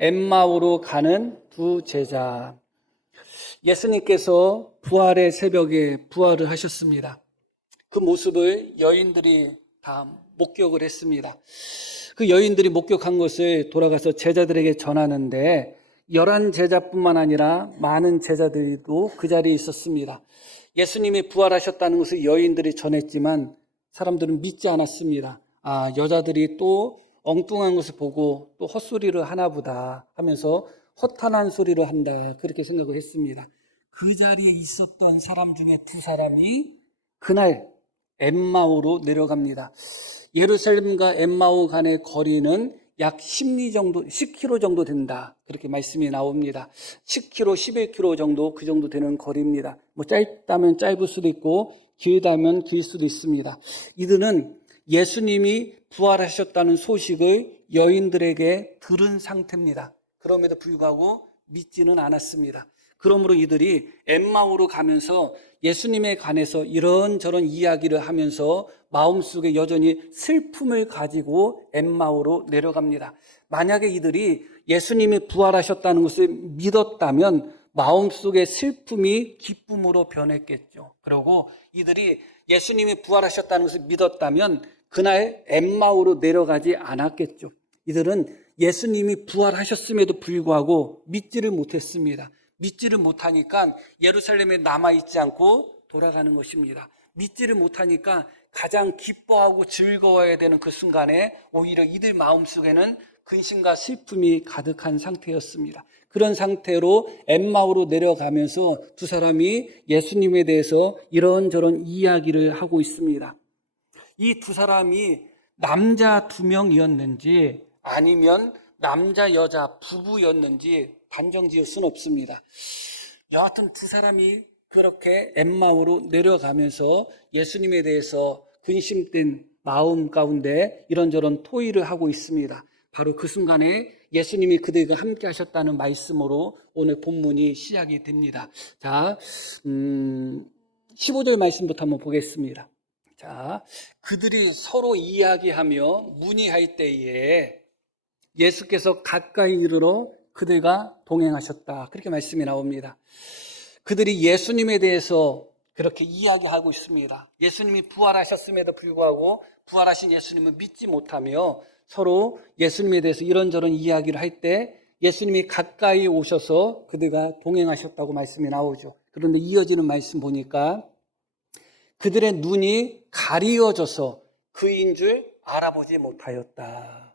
엠마오로 가는 두 제자. 예수님께서 부활의 새벽에 부활을 하셨습니다. 그 모습을 여인들이 다 목격을 했습니다. 그 여인들이 목격한 것을 돌아가서 제자들에게 전하는데 열한 제자뿐만 아니라 많은 제자들도 그 자리에 있었습니다. 예수님이 부활하셨다는 것을 여인들이 전했지만 사람들은 믿지 않았습니다. 아, 여자들이 또 엉뚱한 것을 보고 또 헛소리를 하나 보다 하면서 허탄한 소리를 한다. 그렇게 생각을 했습니다. 그 자리에 있었던 사람 중에 두 사람이 그날 엠마오로 내려갑니다. 예루살렘과 엠마오 간의 거리는 약 10리 정도, 10km 정도 된다. 그렇게 말씀이 나옵니다. 10km, 11km 정도 그 정도 되는 거리입니다. 뭐 짧다면 짧을 수도 있고 길다면 길 수도 있습니다. 이들은 예수님이 부활하셨다는 소식을 여인들에게 들은 상태입니다. 그럼에도 불구하고 믿지는 않았습니다. 그러므로 이들이 엠마오로 가면서 예수님에 관해서 이런저런 이야기를 하면서 마음속에 여전히 슬픔을 가지고 엠마오로 내려갑니다. 만약에 이들이 예수님이 부활하셨다는 것을 믿었다면 마음속의 슬픔이 기쁨으로 변했겠죠. 그리고 이들이 예수님이 부활하셨다는 것을 믿었다면 그날 엠마오로 내려가지 않았겠죠. 이들은 예수님이 부활하셨음에도 불구하고 믿지를 못했습니다. 믿지를 못하니까 예루살렘에 남아있지 않고 돌아가는 것입니다. 믿지를 못하니까 가장 기뻐하고 즐거워야 되는 그 순간에 오히려 이들 마음속에는 근심과 슬픔이 가득한 상태였습니다. 그런 상태로 엠마오로 내려가면서 두 사람이 예수님에 대해서 이런저런 이야기를 하고 있습니다. 이 두 사람이 남자 두 명이었는지 아니면 남자 여자 부부였는지 단정 지을 수는 없습니다. 여하튼 두 사람이 그렇게 엠마오로 내려가면서 예수님에 대해서 근심된 마음 가운데 이런저런 토의를 하고 있습니다. 바로 그 순간에 예수님이 그들과 함께 하셨다는 말씀으로 오늘 본문이 시작이 됩니다. 자, 음, 15절 말씀부터 한번 보겠습니다. 자, 그들이 서로 이야기하며 문의할 때에 예수께서 가까이 이르러 그들과 동행하셨다. 그렇게 말씀이 나옵니다. 그들이 예수님에 대해서 그렇게 이야기하고 있습니다. 예수님이 부활하셨음에도 불구하고 부활하신 예수님을 믿지 못하며 서로 예수님에 대해서 이런저런 이야기를 할 때 예수님이 가까이 오셔서 그들과 동행하셨다고 말씀이 나오죠. 그런데 이어지는 말씀 보니까 그들의 눈이 가리워져서 그인 줄 알아보지 못하였다.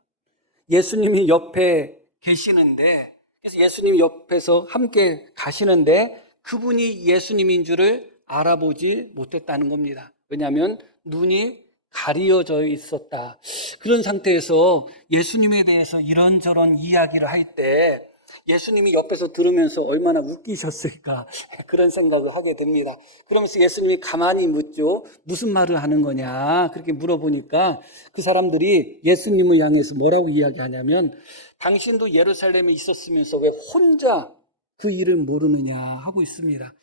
예수님이 옆에 계시는데 그래서 예수님 옆에서 함께 가시는데 그분이 예수님인 줄을 알아보지 못했다는 겁니다. 왜냐하면 눈이 가리어져 있었다. 그런 상태에서 예수님에 대해서 이런저런 이야기를 할 때 예수님이 옆에서 들으면서 얼마나 웃기셨을까 그런 생각을 하게 됩니다. 그러면서 예수님이 가만히 묻죠. 무슨 말을 하는 거냐 그렇게 물어보니까 그 사람들이 예수님을 향해서 뭐라고 이야기하냐면 당신도 예루살렘에 있었으면서 왜 혼자 그 일을 모르느냐 하고 있습니다.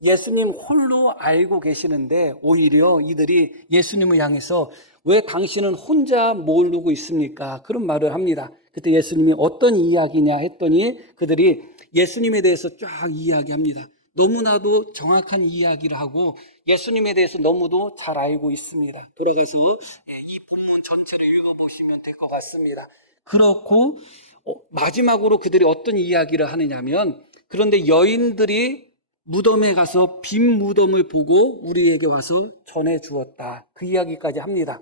예수님 홀로 알고 계시는데 오히려 이들이 예수님을 향해서 왜 당신은 혼자 모르고 있습니까? 그런 말을 합니다. 그때 예수님이 어떤 이야기냐 했더니 그들이 예수님에 대해서 쫙 이야기합니다. 너무나도 정확한 이야기를 하고 예수님에 대해서 너무도 잘 알고 있습니다. 돌아가서 이 본문 전체를 읽어보시면 될 것 같습니다. 그렇고 어, 마지막으로 그들이 어떤 이야기를 하느냐면 그런데 여인들이 무덤에 가서 빈 무덤을 보고 우리에게 와서 전해 주었다. 그 이야기까지 합니다.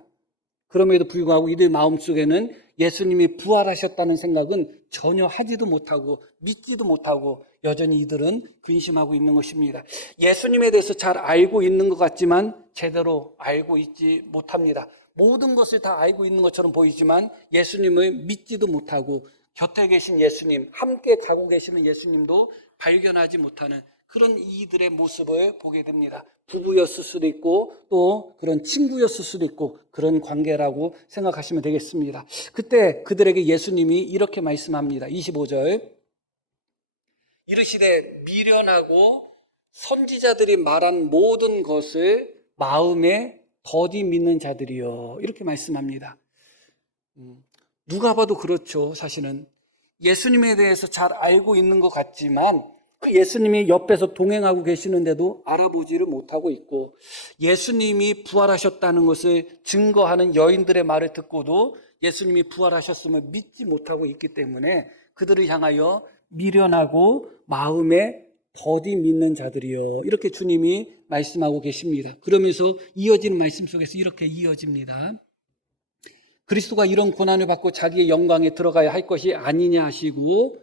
그럼에도 불구하고 이들 마음속에는 예수님이 부활하셨다는 생각은 전혀 하지도 못하고 믿지도 못하고 여전히 이들은 근심하고 있는 것입니다. 예수님에 대해서 잘 알고 있는 것 같지만 제대로 알고 있지 못합니다. 모든 것을 다 알고 있는 것처럼 보이지만 예수님을 믿지도 못하고 곁에 계신 예수님, 함께 가고 계시는 예수님도 발견하지 못하는 그런 이들의 모습을 보게 됩니다. 부부였을 수도 있고 또 그런 친구였을 수도 있고 그런 관계라고 생각하시면 되겠습니다. 그때 그들에게 예수님이 이렇게 말씀합니다. 25절. 이르시되 미련하고 선지자들이 말한 모든 것을 마음에 더디 믿는 자들이요. 이렇게 말씀합니다. 음, 누가 봐도 그렇죠. 사실은 예수님에 대해서 잘 알고 있는 것 같지만 그 예수님이 옆에서 동행하고 계시는데도 알아보지를 못하고 있고 예수님이 부활하셨다는 것을 증거하는 여인들의 말을 듣고도 예수님이 부활하셨음을 믿지 못하고 있기 때문에 그들을 향하여 미련하고 마음에 더디 믿는 자들이요. 이렇게 주님이 말씀하고 계십니다. 그러면서 이어지는 말씀 속에서 이렇게 이어집니다. 그리스도가 이런 고난을 받고 자기의 영광에 들어가야 할 것이 아니냐 하시고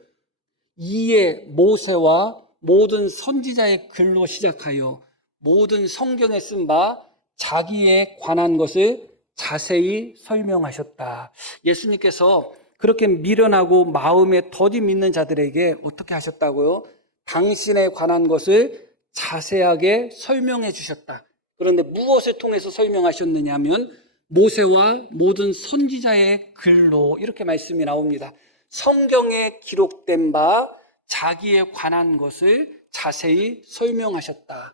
이에 모세와 모든 선지자의 글로 시작하여 모든 성경에 쓴 바 자기에 관한 것을 자세히 설명하셨다. 예수님께서 그렇게 미련하고 마음에 더디 믿는 자들에게 어떻게 하셨다고요? 당신에 관한 것을 자세하게 설명해 주셨다. 그런데 무엇을 통해서 설명하셨느냐 하면 모세와 모든 선지자의 글로 이렇게 말씀이 나옵니다. 성경에 기록된 바 자기에 관한 것을 자세히 설명하셨다.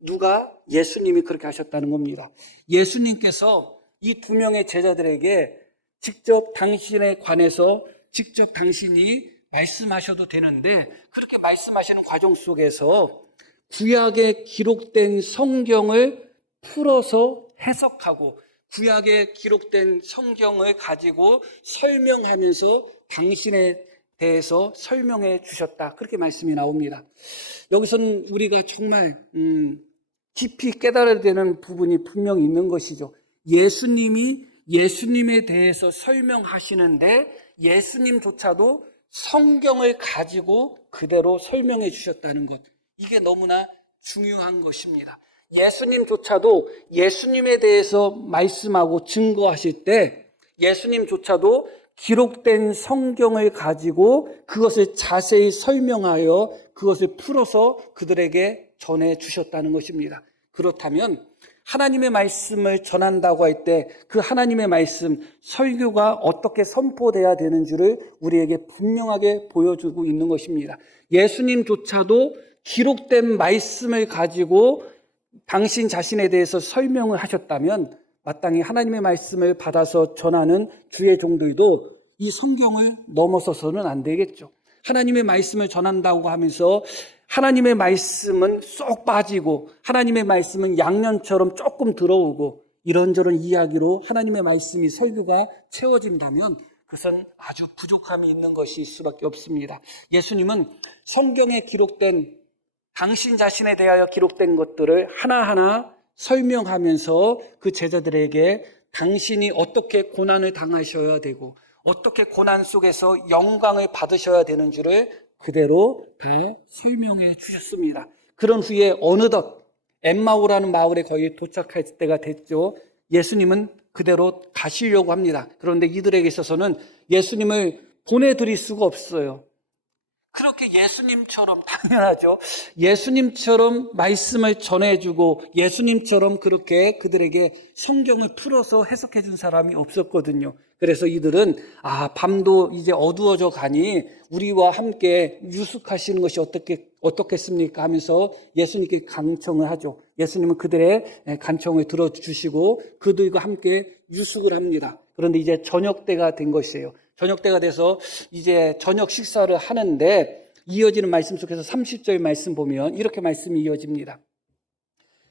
누가 예수님이 그렇게 하셨다는 겁니다. 예수님께서 이 두 명의 제자들에게 직접 당신에 관해서 직접 당신이 말씀하셔도 되는데 그렇게 말씀하시는 과정 속에서 구약에 기록된 성경을 풀어서 해석하고 구약에 기록된 성경을 가지고 설명하면서 당신에 대해서 설명해 주셨다. 그렇게 말씀이 나옵니다. 여기서는 우리가 정말 음, 깊이 깨달아야 되는 부분이 분명히 있는 것이죠. 예수님이 예수님에 대해서 설명하시는데 예수님조차도 성경을 가지고 그대로 설명해 주셨다는 것. 이게 너무나 중요한 것입니다. 예수님조차도 예수님에 대해서 말씀하고 증거하실 때 예수님조차도 기록된 성경을 가지고 그것을 자세히 설명하여 그것을 풀어서 그들에게 전해 주셨다는 것입니다. 그렇다면 하나님의 말씀을 전한다고 할 때 그 하나님의 말씀, 설교가 어떻게 선포돼야 되는 줄을 우리에게 분명하게 보여주고 있는 것입니다. 예수님조차도 기록된 말씀을 가지고 당신 자신에 대해서 설명을 하셨다면 마땅히 하나님의 말씀을 받아서 전하는 주의 종들도 이 성경을 넘어서서는 안 되겠죠. 하나님의 말씀을 전한다고 하면서 하나님의 말씀은 쏙 빠지고 하나님의 말씀은 양념처럼 조금 들어오고 이런저런 이야기로 하나님의 말씀이 설교가 채워진다면 그것은 아주 부족함이 있는 것일 수밖에 없습니다. 예수님은 성경에 기록된 당신 자신에 대하여 기록된 것들을 하나하나 설명하면서 그 제자들에게 당신이 어떻게 고난을 당하셔야 되고 어떻게 고난 속에서 영광을 받으셔야 되는 줄을 그대로 다 설명해 주셨습니다. 그런 후에 어느덧 엠마오라는 마을에 거의 도착할 때가 됐죠. 예수님은 그대로 가시려고 합니다. 그런데 이들에게 있어서는 예수님을 보내드릴 수가 없어요. 그렇게 예수님처럼 당연하죠. 예수님처럼 말씀을 전해주고 예수님처럼 그렇게 그들에게 성경을 풀어서 해석해 준 사람이 없었거든요. 그래서 이들은 아 밤도 이제 어두워져 가니 우리와 함께 유숙하시는 것이 어떻게 어떻겠습니까 하면서 예수님께 간청을 하죠. 예수님은 그들의 간청을 들어주시고 그들과 함께 유숙을 합니다. 그런데 이제 저녁 때가 된 것이에요. 저녁 때가 돼서 이제 저녁 식사를 하는데 이어지는 말씀 속에서 30절 말씀 보면 이렇게 말씀이 이어집니다.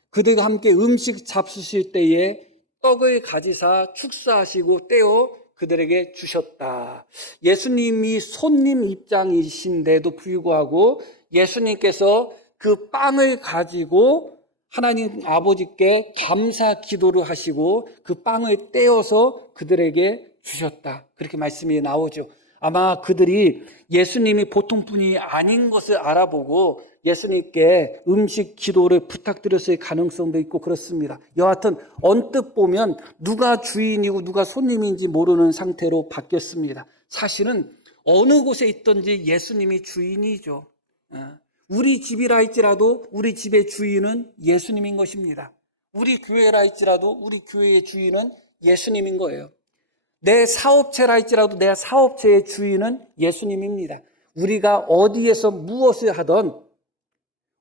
그들과 함께 음식 잡수실 때에 떡을 가지사 축사하시고 떼어 그들에게 주셨다. 예수님이 손님 입장이신데도 불구하고 예수님께서 그 빵을 가지고 하나님 아버지께 감사 기도를 하시고 그 빵을 떼어서 그들에게 주셨다. 그렇게 말씀이 나오죠. 아마 그들이 예수님이 보통 분이 아닌 것을 알아보고 예수님께 음식 기도를 부탁드렸을 가능성도 있고 그렇습니다. 여하튼 언뜻 보면 누가 주인이고 누가 손님인지 모르는 상태로 바뀌었습니다. 사실은 어느 곳에 있든지 예수님이 주인이죠. 어, 우리 집이라 할지라도 우리 집의 주인은 예수님인 것입니다. 우리 교회라 할지라도 우리 교회의 주인은 예수님인 거예요. 내 사업체라 할지라도 내 사업체의 주인은 예수님입니다. 우리가 어디에서 무엇을 하던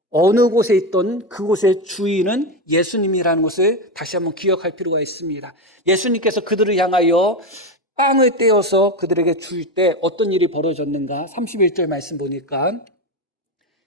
어느 곳에 있던 그곳의 주인은 예수님이라는 것을 다시 한번 기억할 필요가 있습니다. 예수님께서 그들을 향하여 빵을 떼어서 그들에게 줄 때 어떤 일이 벌어졌는가? 31절 말씀 보니까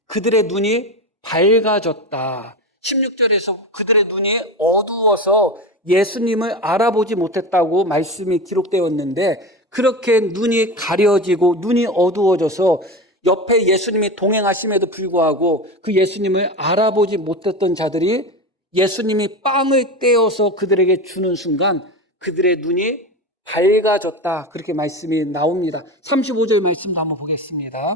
그들의 눈이 밝아졌다. 16절에서 그들의 눈이 어두워서 예수님을 알아보지 못했다고 말씀이 기록되었는데 그렇게 눈이 가려지고 눈이 어두워져서 옆에 예수님이 동행하심에도 불구하고 그 예수님을 알아보지 못했던 자들이 예수님이 빵을 떼어서 그들에게 주는 순간 그들의 눈이 밝아졌다. 그렇게 말씀이 나옵니다. 35절 말씀도 한번 보겠습니다.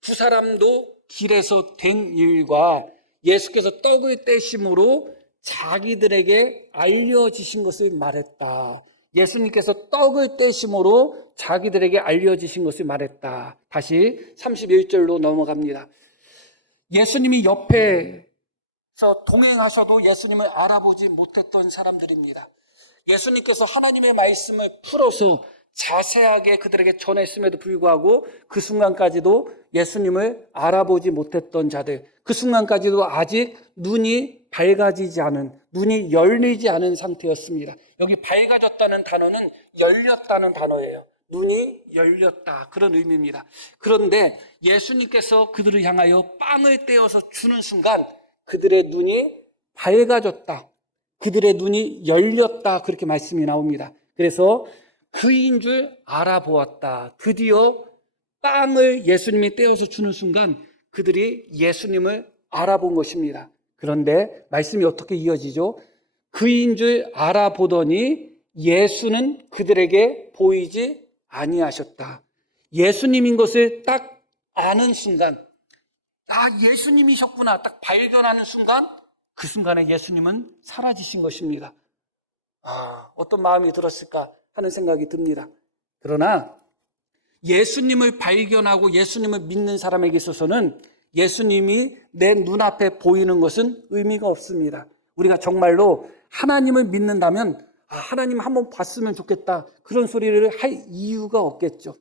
두 사람도 길에서 된 일과 예수께서 떡을 떼심으로 자기들에게 알려지신 것을 말했다. 예수님께서 떡을 떼심으로 자기들에게 알려지신 것을 말했다. 다시 31절로 넘어갑니다. 예수님이 옆에서 동행하셔도 예수님을 알아보지 못했던 사람들입니다. 예수님께서 하나님의 말씀을 풀어서 자세하게 그들에게 전했음에도 불구하고 그 순간까지도 예수님을 알아보지 못했던 자들, 그 순간까지도 아직 눈이 밝아지지 않은, 눈이 열리지 않은 상태였습니다. 여기 밝아졌다는 단어는 열렸다는 단어예요. 눈이 열렸다. 그런 의미입니다. 그런데 예수님께서 그들을 향하여 빵을 떼어서 주는 순간 그들의 눈이 밝아졌다. 그들의 눈이 열렸다. 그렇게 말씀이 나옵니다. 그래서 그인 줄 알아보았다. 드디어 빵을 예수님이 떼어서 주는 순간 그들이 예수님을 알아본 것입니다. 그런데 말씀이 어떻게 이어지죠? 그인 줄 알아보더니 예수는 그들에게 보이지 아니하셨다. 예수님인 것을 딱 아는 순간, 아, 예수님이셨구나. 딱 발견하는 순간, 그 순간에 예수님은 사라지신 것입니다. 아, 어떤 마음이 들었을까 하는 생각이 듭니다. 그러나 예수님을 발견하고 예수님을 믿는 사람에게 있어서는 예수님이 내 눈앞에 보이는 것은 의미가 없습니다. 우리가 정말로 하나님을 믿는다면 아, 하나님 한번 봤으면 좋겠다. 그런 소리를 할 이유가 없겠죠.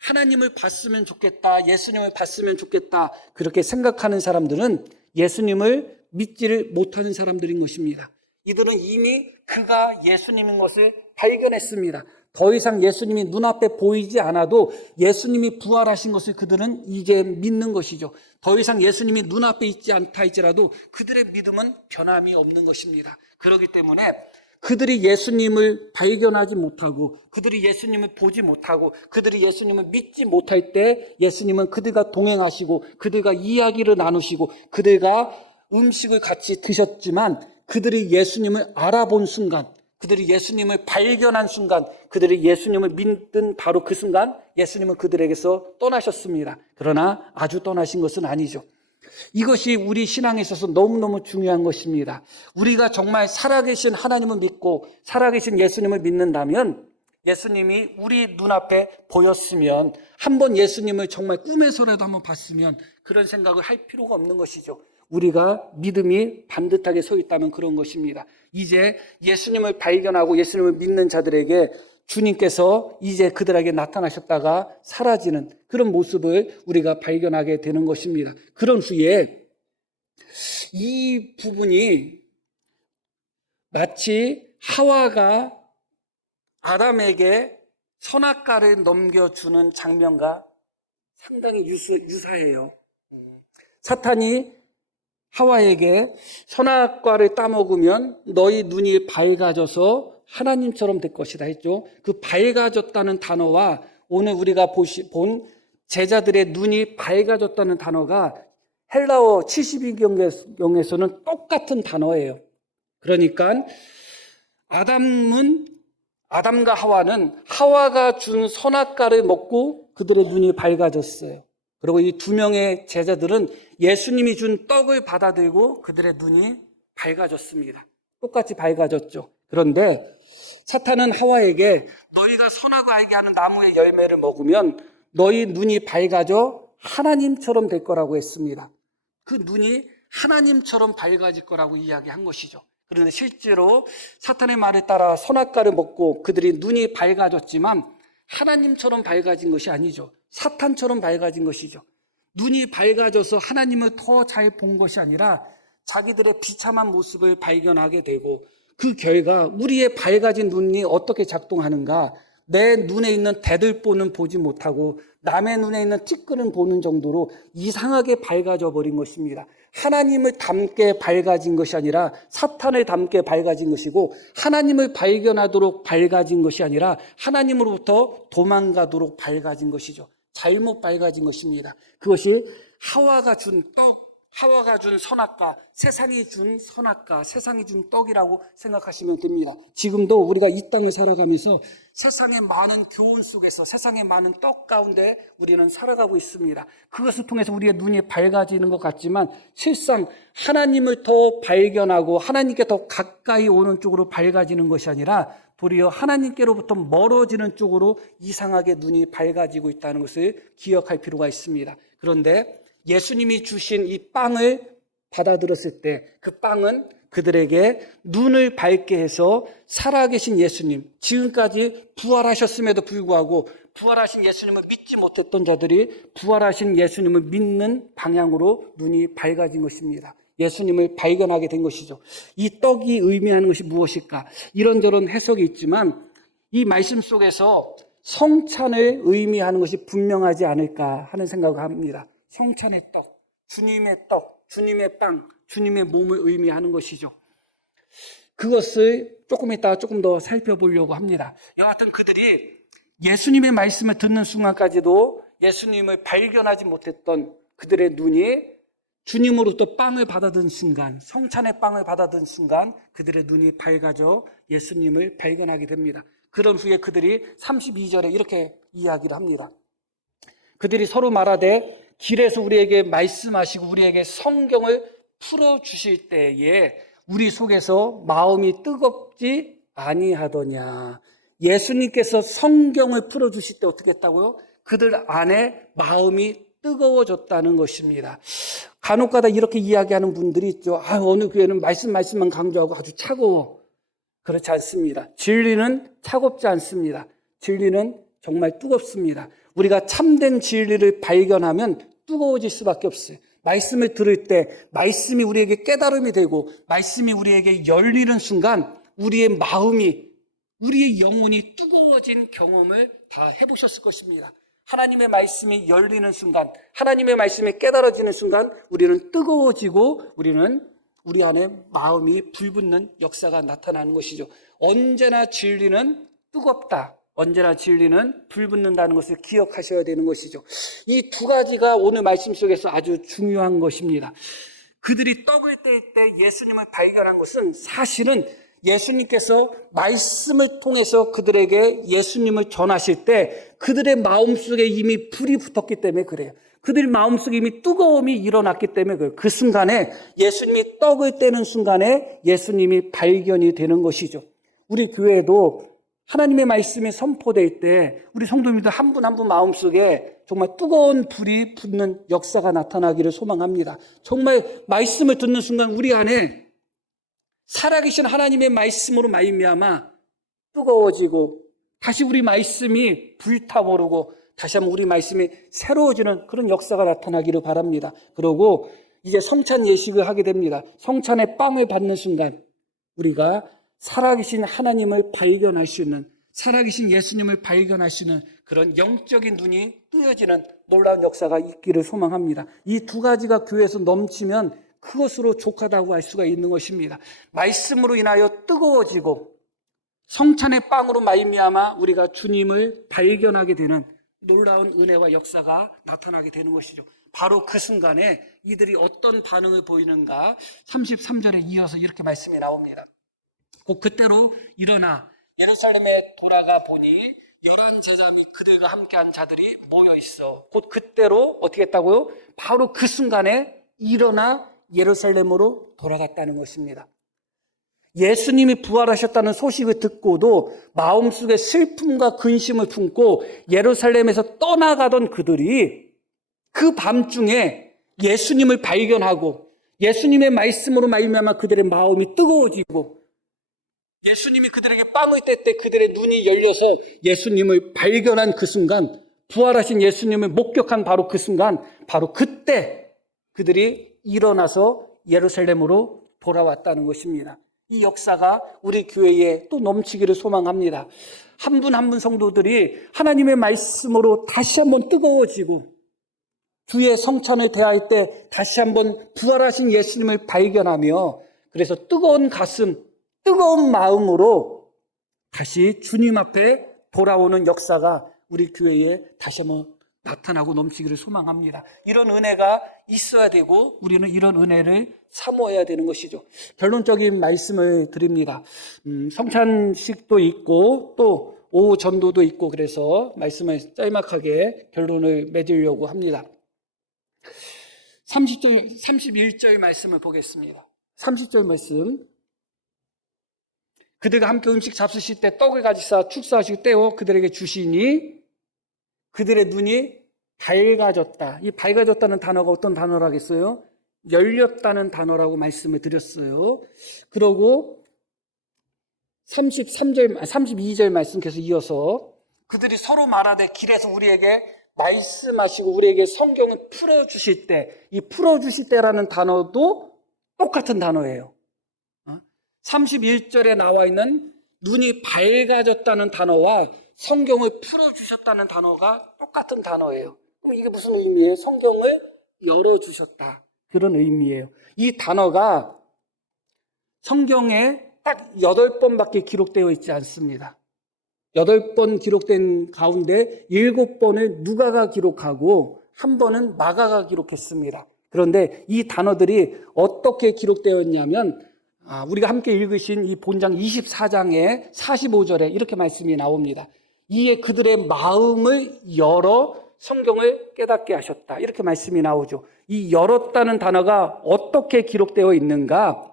하나님을 봤으면 좋겠다. 예수님을 봤으면 좋겠다. 그렇게 생각하는 사람들은 예수님을 믿지를 못하는 사람들인 것입니다. 이들은 이미 그가 예수님인 것을 발견했습니다. 더 이상 예수님이 눈앞에 보이지 않아도 예수님이 부활하신 것을 그들은 이제 믿는 것이죠. 더 이상 예수님이 눈앞에 있지 않다 할지라도 그들의 믿음은 변함이 없는 것입니다. 그렇기 때문에 그들이 예수님을 발견하지 못하고 그들이 예수님을 보지 못하고 그들이 예수님을 믿지 못할 때 예수님은 그들과 동행하시고 그들과 이야기를 나누시고 그들과 음식을 같이 드셨지만 그들이 예수님을 알아본 순간 그들이 예수님을 발견한 순간, 그들이 예수님을 믿는 바로 그 순간, 예수님은 그들에게서 떠나셨습니다. 그러나 아주 떠나신 것은 아니죠. 이것이 우리 신앙에 있어서 너무너무 중요한 것입니다. 우리가 정말 살아계신 하나님을 믿고 살아계신 예수님을 믿는다면 예수님이 우리 눈앞에 보였으면 한번 예수님을 정말 꿈에서라도 한번 봤으면 그런 생각을 할 필요가 없는 것이죠. 우리가 믿음이 반듯하게 서 있다면 그런 것입니다. 이제 예수님을 발견하고 예수님을 믿는 자들에게 주님께서 이제 그들에게 나타나셨다가 사라지는 그런 모습을 우리가 발견하게 되는 것입니다. 그런 후에 이 부분이 마치 하와가 아담에게 선악과를 넘겨주는 장면과 상당히 유사, 유사해요. 사탄이 하와에게 선악과를 따먹으면 너희 눈이 밝아져서 하나님처럼 될 것이다 했죠. 그 밝아졌다는 단어와 오늘 우리가 보시, 본 제자들의 눈이 밝아졌다는 단어가 헬라어 72경에서는 똑같은 단어예요. 그러니까 아담은 아담과 하와는 하와가 준 선악과를 먹고 그들의 눈이 밝아졌어요. 그리고 이 두 명의 제자들은 예수님이 준 떡을 받아들고 그들의 눈이 밝아졌습니다. 똑같이 밝아졌죠. 그런데 사탄은 하와에게 너희가 선하고 알게 하는 나무의 열매를 먹으면 너희 눈이 밝아져 하나님처럼 될 거라고 했습니다. 그 눈이 하나님처럼 밝아질 거라고 이야기한 것이죠. 그런데 실제로 사탄의 말에 따라 선악과를 먹고 그들이 눈이 밝아졌지만 하나님처럼 밝아진 것이 아니죠. 사탄처럼 밝아진 것이죠. 눈이 밝아져서 하나님을 더 잘 본 것이 아니라 자기들의 비참한 모습을 발견하게 되고 그 결과 우리의 밝아진 눈이 어떻게 작동하는가? 내 눈에 있는 대들보는 보지 못하고 남의 눈에 있는 찌끄는 보는 정도로 이상하게 밝아져 버린 것입니다. 하나님을 닮게 밝아진 것이 아니라 사탄을 닮게 밝아진 것이고 하나님을 발견하도록 밝아진 것이 아니라 하나님으로부터 도망가도록 밝아진 것이죠. 잘못 밝아진 것입니다. 그것이 하와가 준 떡, 하와가 준 선악과, 세상이 준 선악과, 세상이 준 떡이라고 생각하시면 됩니다. 지금도 우리가 이 땅을 살아가면서 세상의 많은 교훈 속에서 세상의 많은 떡 가운데 우리는 살아가고 있습니다. 그것을 통해서 우리의 눈이 밝아지는 것 같지만 실상 하나님을 더 발견하고 하나님께 더 가까이 오는 쪽으로 밝아지는 것이 아니라 도리어 하나님께로부터 멀어지는 쪽으로 이상하게 눈이 밝아지고 있다는 것을 기억할 필요가 있습니다. 그런데 예수님이 주신 이 빵을 받아들였을 때 그 빵은 그들에게 눈을 밝게 해서 살아계신 예수님, 지금까지 부활하셨음에도 불구하고 부활하신 예수님을 믿지 못했던 자들이 부활하신 예수님을 믿는 방향으로 눈이 밝아진 것입니다. 예수님을 발견하게 된 것이죠. 이 떡이 의미하는 것이 무엇일까? 이런저런 해석이 있지만 이 말씀 속에서 성찬을 의미하는 것이 분명하지 않을까 하는 생각을 합니다. 성찬의 떡, 주님의 떡, 주님의 빵, 주님의 몸을 의미하는 것이죠. 그것을 조금 이따 조금 더 살펴보려고 합니다. 여하튼 그들이 예수님의 말씀을 듣는 순간까지도 예수님을 발견하지 못했던 그들의 눈이 주님으로부터 빵을 받아든 순간, 성찬의 빵을 받아든 순간 그들의 눈이 밝아져 예수님을 발견하게 됩니다. 그런 후에 그들이 32절에 이렇게 이야기를 합니다. 그들이 서로 말하되 길에서 우리에게 말씀하시고 우리에게 성경을 풀어 주실 때에 우리 속에서 마음이 뜨겁지 아니하더냐. 예수님께서 성경을 풀어 주실 때 어떻게 했다고요? 그들 안에 마음이 뜨거워졌다는 것입니다. 간혹가다 이렇게 이야기하는 분들이 있죠. 아, 어느 교회는 말씀 말씀만 강조하고 아주 차가워. 그렇지 않습니다. 진리는 차갑지 않습니다. 진리는 정말 뜨겁습니다. 우리가 참된 진리를 발견하면 뜨거워질 수밖에 없어요. 말씀을 들을 때 말씀이 우리에게 깨달음이 되고 말씀이 우리에게 열리는 순간 우리의 마음이 우리의 영혼이 뜨거워진 경험을 다 해보셨을 것입니다. 하나님의 말씀이 열리는 순간, 하나님의 말씀이 깨달아지는 순간 우리는 뜨거워지고 우리는 우리 안에 마음이 불붙는 역사가 나타나는 것이죠. 언제나 진리는 뜨겁다. 언제나 진리는 불붙는다는 것을 기억하셔야 되는 것이죠. 이 두 가지가 오늘 말씀 속에서 아주 중요한 것입니다. 그들이 떡을 뗄 때 예수님을 발견한 것은 사실은 예수님께서 말씀을 통해서 그들에게 예수님을 전하실 때 그들의 마음속에 이미 불이 붙었기 때문에 그래요. 그들의 마음속에 이미 뜨거움이 일어났기 때문에 그래요. 그 순간에 예수님이 떡을 떼는 순간에 예수님이 발견이 되는 것이죠. 우리 교회도 하나님의 말씀이 선포될 때 우리 성도님들 한 분 한 분 마음속에 정말 뜨거운 불이 붙는 역사가 나타나기를 소망합니다. 정말 말씀을 듣는 순간 우리 안에 살아계신 하나님의 말씀으로 말미암아 뜨거워지고 다시 우리 말씀이 불타오르고 다시 한번 우리 말씀이 새로워지는 그런 역사가 나타나기를 바랍니다. 그러고 이제 성찬 예식을 하게 됩니다. 성찬의 빵을 받는 순간 우리가 살아계신 하나님을 발견할 수 있는 살아계신 예수님을 발견할 수 있는 그런 영적인 눈이 뜨여지는 놀라운 역사가 있기를 소망합니다. 이 두 가지가 교회에서 넘치면 그것으로 족하다고 할 수가 있는 것입니다. 말씀으로 인하여 뜨거워지고 성찬의 빵으로 말미암아 우리가 주님을 발견하게 되는 놀라운 은혜와 역사가 나타나게 되는 것이죠. 바로 그 순간에 이들이 어떤 반응을 보이는가 33절에 이어서 이렇게 말씀이 나옵니다. 곧 그때로 일어나 예루살렘에 돌아가 보니 열한 제자 및 그들과 함께한 자들이 모여 있어. 곧 그때로 어떻게 했다고요? 바로 그 순간에 일어나 예루살렘으로 돌아갔다는 것입니다. 예수님이 부활하셨다는 소식을 듣고도 마음속에 슬픔과 근심을 품고 예루살렘에서 떠나가던 그들이 그 밤중에 예수님을 발견하고 예수님의 말씀으로 말미암아 그들의 마음이 뜨거워지고 예수님이 그들에게 빵을 뗄때 그들의 눈이 열려서 예수님을 발견한 그 순간 부활하신 예수님을 목격한 바로 그 순간 바로 그때 그들이 일어나서 예루살렘으로 돌아왔다는 것입니다. 이 역사가 우리 교회에 또 넘치기를 소망합니다. 한 분 한분 성도들이 하나님의 말씀으로 다시 한번 뜨거워지고 주의 성찬을 대할 때 다시 한번 부활하신 예수님을 발견하며 그래서 뜨거운 가슴, 뜨거운 마음으로 다시 주님 앞에 돌아오는 역사가 우리 교회에 다시 한번 나타나고 넘치기를 소망합니다. 이런 은혜가 있어야 되고 우리는 이런 은혜를 사모해야 되는 것이죠. 결론적인 말씀을 드립니다. 음, 성찬식도 있고 또 오후 전도도 있고 그래서 말씀을 짤막하게 결론을 맺으려고 합니다. 30절, 31절 말씀을 보겠습니다. 30절 말씀. 그들과 함께 음식 잡수실 때 떡을 가지사 축사하시고 떼어 그들에게 주시니 그들의 눈이 밝아졌다. 이 밝아졌다는 단어가 어떤 단어라겠어요? 열렸다는 단어라고 말씀을 드렸어요. 그러고 33절, 32절 말씀 계속 이어서 그들이 서로 말하되 길에서 우리에게 말씀하시고 우리에게 성경을 풀어주실 때, 이 풀어주실 때라는 단어도 똑같은 단어예요. 31절에 나와 있는 눈이 밝아졌다는 단어와 성경을 풀어주셨다는 단어가 똑같은 단어예요. 그럼 이게 무슨 의미예요? 성경을 열어주셨다. 그런 의미예요. 이 단어가 성경에 딱 여덟 번밖에 기록되어 있지 않습니다. 여덟 번 기록된 가운데 일곱 번을 누가가 기록하고 한 번은 마가가 기록했습니다. 그런데 이 단어들이 어떻게 기록되었냐면 아, 우리가 함께 읽으신 이 본장 24장의 45절에 이렇게 말씀이 나옵니다. 이에 그들의 마음을 열어 성경을 깨닫게 하셨다. 이렇게 말씀이 나오죠. 이 열었다는 단어가 어떻게 기록되어 있는가?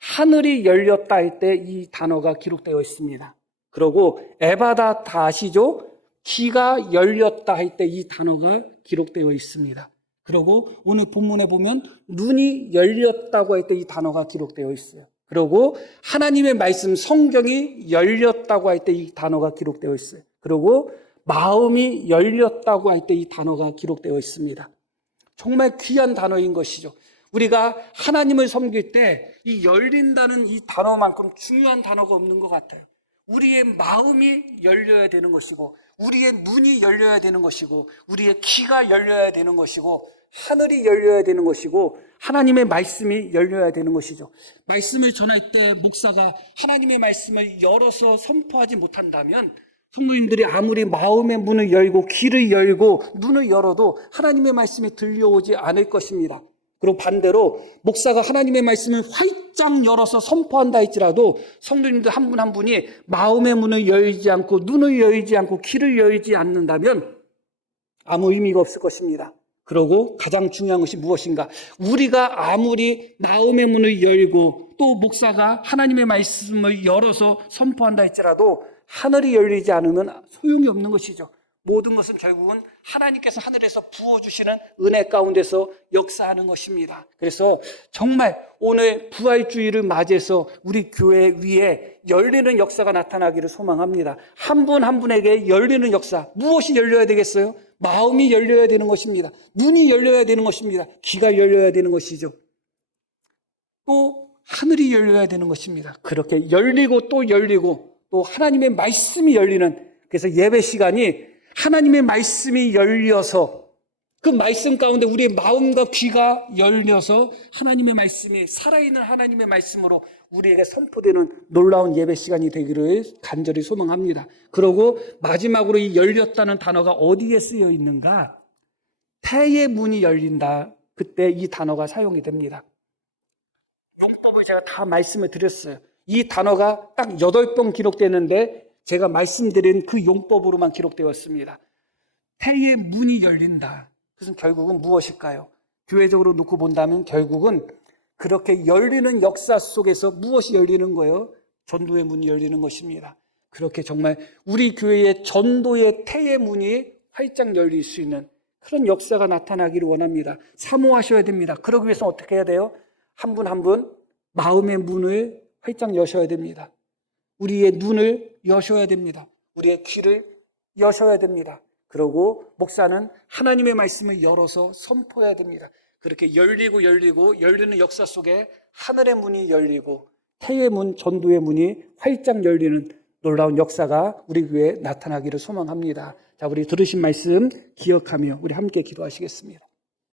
하늘이 열렸다 할 때 이 단어가 기록되어 있습니다. 그리고 에바다 다 아시죠? 기가 열렸다 할 때 이 단어가 기록되어 있습니다. 그리고 오늘 본문에 보면 눈이 열렸다고 할때이 단어가 기록되어 있어요. 그리고 하나님의 말씀 성경이 열렸다고 할 때 이 단어가 기록되어 있어요. 그리고 마음이 열렸다고 할 때 이 단어가 기록되어 있습니다. 정말 귀한 단어인 것이죠. 우리가 하나님을 섬길 때 이 열린다는 이 단어만큼 중요한 단어가 없는 것 같아요. 우리의 마음이 열려야 되는 것이고, 우리의 눈이 열려야 되는 것이고, 우리의 귀가 열려야 되는 것이고, 하늘이 열려야 되는 것이고, 하나님의 말씀이 열려야 되는 것이죠. 말씀을 전할 때 목사가 하나님의 말씀을 열어서 선포하지 못한다면, 성도님들이 아무리 마음의 문을 열고 귀를 열고 눈을 열어도 하나님의 말씀이 들려오지 않을 것입니다. 그리고 반대로 목사가 하나님의 말씀을 활짝 열어서 선포한다 할지라도 성도님들 한분한 분이 마음의 문을 열지 않고 눈을 열지 않고 귀를 열지 않는다면 아무 의미가 없을 것입니다. 그리고 가장 중요한 것이 무엇인가? 우리가 아무리 마음의 문을 열고 또 목사가 하나님의 말씀을 열어서 선포한다 할지라도 하늘이 열리지 않으면 소용이 없는 것이죠. 모든 것은 결국은 하나님께서 하늘에서 부어주시는 은혜 가운데서 역사하는 것입니다. 그래서 정말 오늘 부활주의를 맞이해서 우리 교회 위에 열리는 역사가 나타나기를 소망합니다. 한분한 분에게 열리는 역사. 무엇이 열려야 되겠어요? 마음이 열려야 되는 것입니다. 눈이 열려야 되는 것입니다. 귀가 열려야 되는 것이죠. 또 하늘이 열려야 되는 것입니다. 그렇게 열리고 또 열리고 또 하나님의 말씀이 열리는 그래서 예배 시간이 하나님의 말씀이 열려서 그 말씀 가운데 우리의 마음과 귀가 열려서 하나님의 말씀이 살아있는 하나님의 말씀으로 우리에게 선포되는 놀라운 예배 시간이 되기를 간절히 소망합니다. 그러고 마지막으로 이 열렸다는 단어가 어디에 쓰여 있는가? 태의 문이 열린다. 그때 이 단어가 사용이 됩니다. 용법을 제가 다 말씀을 드렸어요. 이 단어가 딱 여덟 번 기록되는데 제가 말씀드린 그 용법으로만 기록되었습니다. 태의 문이 열린다. 그것은 결국은 무엇일까요? 교회적으로 놓고 본다면 결국은 그렇게 열리는 역사 속에서 무엇이 열리는 거예요? 전도의 문이 열리는 것입니다. 그렇게 정말 우리 교회의 전도의 태의 문이 활짝 열릴 수 있는 그런 역사가 나타나기를 원합니다. 사모하셔야 됩니다. 그러기 위해서 어떻게 해야 돼요? 한 분 한분 마음의 문을 활짝 여셔야 됩니다. 우리의 눈을 여셔야 됩니다. 우리의 귀를 여셔야 됩니다. 그리고 목사는 하나님의 말씀을 열어서 선포해야 됩니다. 그렇게 열리고 열리고 열리는 역사 속에 하늘의 문이 열리고 태의 문, 전도의 문이 활짝 열리는 놀라운 역사가 우리 교회에 나타나기를 소망합니다. 자, 우리 들으신 말씀 기억하며 우리 함께 기도하시겠습니다.